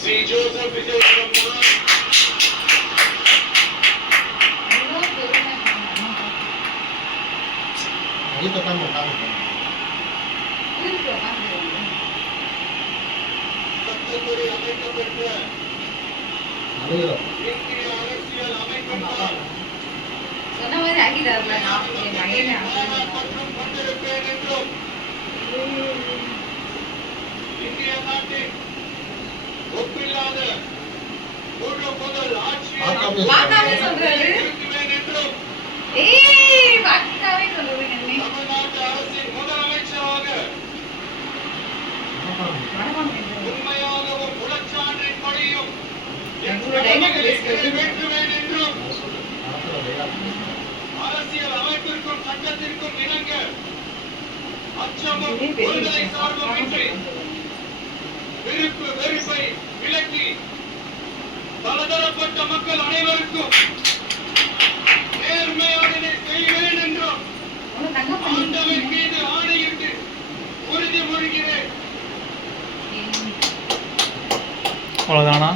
Sri Joseph Vijay Brahma. Itu kan bukan. சட்டப்படி அமைக்கப்பட்ட Ayo. இந்திய அரசியல் அமைப்பினால் சொன்ன மாதிரி ஆகிட்டார்ல நான் என் மகனே மற்றும் கொண்டிருப்பேன் என்றும் இந்திய நாட்டின் ஒப்பில்லாத முழு முதல் ஆட்சியை பார்க்காம சொல்றாரு நிறுத்துவேன் என்றும் ஏய் பார்க்காம சொல்றாரு கண்ணே தமிழ்நாட்டு அரசின் முதலமைச்சராக உண்மையாகவும் உளச்சான்றின் படியும் நிறைவேற்றுவேன் என்றும் அரசியல் அமைப்பிற்கும் சட்டத்திற்கும் இணங்க அச்சமும் ஒருதலை சார்பும் இன்றி விருப்பு வெறுப்பை விலக்கி பலதரப்பட்ட மக்கள் அனைவருக்கும் நேர்மையானதை செய்வேன் என்றும் ஆண்டவன் மீது ஆணையிட்டு உறுதிமொழிகிறேன். அவ்வளோதானா?